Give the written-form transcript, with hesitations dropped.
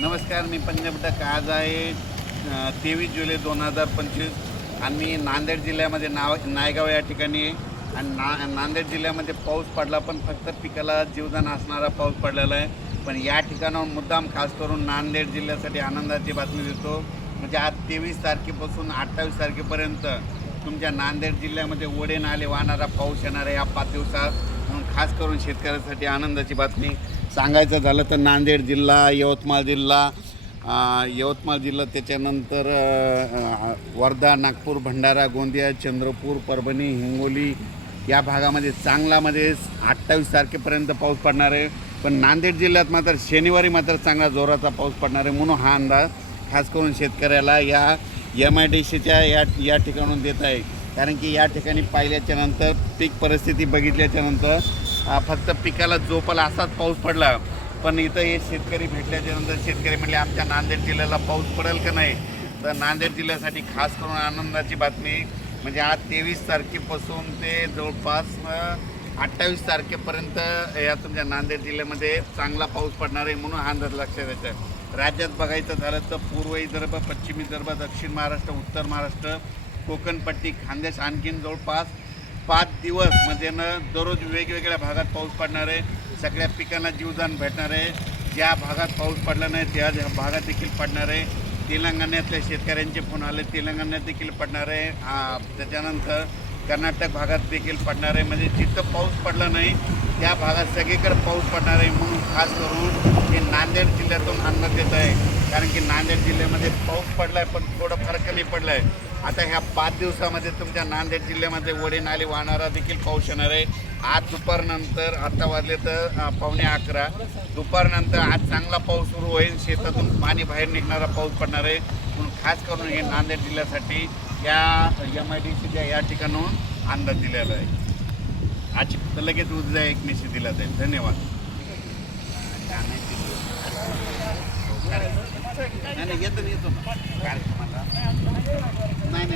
नमस्कार, मी पंजाबटक. आज आहे 23 जुलै 2025 आणि मी नांदेड जिल्ह्यामध्ये नायगाव या ठिकाणी आहे. आणि नांदेड जिल्ह्यामध्ये पाऊस पडला, पण फक्त पिकाला जीवदान असणारा पाऊस पडलेला आहे. पण या ठिकाणाहून मुद्दाम खास करून नांदेड जिल्ह्यासाठी आनंदाची बातमी देतो. म्हणजे आज 23 तारखेपासून 28 तारखेपर्यंत तुमच्या नांदेड जिल्ह्यामध्ये ओढे नाले वाहणारा पाऊस येणार आहे या 5 दिवसात. म्हणून खास करून शेतकऱ्यांसाठी आनंदाची बातमी सांगायचं झालं तर नांदेड जिल्हा, यवतमाळ जिल्हा, त्याच्यानंतर वर्धा, नागपूर, भंडारा, गोंदिया, चंद्रपूर, परभणी, हिंगोली या भागामध्ये चांगलामध्ये 28 तारखेपर्यंत पाऊस पडणार आहे. पण नांदेड जिल्ह्यात मात्र शनिवारी मात्र चांगला जोराचा पाऊस पडणार आहे. म्हणून हा अंदाज खास करून शेतकऱ्याला या MIDCच्या या ठिकाणून देत आहे. कारण की या ठिकाणी पाहिल्याच्यानंतर पीक परिस्थिती बघितल्याच्यानंतर फक्त पिकाला जोपाला असाच पाऊस पडला. पण इथं हे शेतकरी भेटल्याच्यानंतर शेतकरी म्हणले आमच्या नांदेड जिल्ह्याला पाऊस पडेल का नाही. तर नांदेड जिल्ह्यासाठी खास करून आनंदाची बातमी म्हणजे आज 23 तारखेपासून ते जवळपास 28 तारखेपर्यंत या तुमच्या नांदेड जिल्ह्यामध्ये चांगला पाऊस पडणार आहे. म्हणून हा अंदाज लक्षात येतं. राज्यात बघायचं झालं तर पूर्व विदर्भ, पश्चिम विदर्भ, दक्षिण महाराष्ट्र, उत्तर महाराष्ट्र, कोकणपट्टी, खानदेश आणखीन जवळपास 5 दिवस म्हणजे दररोज वेगवेगळ्या भागात पाऊस पडणार आहे. सगळ्या पिकांना जीवदान भेटणार आहे. ज्या भागात पाऊस पडला नाही त्या भागात देखील पडणार आहे. तेलंगणातल्या शेतकऱ्यांचे फोन आले, तेलंगणात देखील पडणार आहे. त्याच्यानंतर कर्नाटक भागात देखील पडणार आहे. म्हणजे जिथं पाऊस पडला नाही त्या भागात सगळीकडे पाऊस पडणार आहे. म्हणून खास करून हे नांदेड जिल्ह्यातून अंदाज देत आहे. कारण की नांदेड जिल्ह्यामध्ये पाऊस पडला आहे, पण थोडं फार कमी पडला आहे. आता ह्या 5 दिवसामध्ये तुमच्या नांदेड जिल्ह्यामध्ये ओढे नाले वाहणारा देखील पाऊस येणार आहे. आज दुपारनंतर, आता वाजले तर 11:15, दुपारनंतर आज चांगला पाऊस सुरू होईल. शेतातून पाणी बाहेर निघणारा पाऊस पडणार आहे. म्हणून खास करून हे नांदेड जिल्ह्यासाठी या MIDCच्या या ठिकाणाहून अंदाज दिलेला आहे. आज लगेच उद्या एक मेसेज दिला जाईल. धन्यवाद. नाही येतो कार्यक्रमाला नाही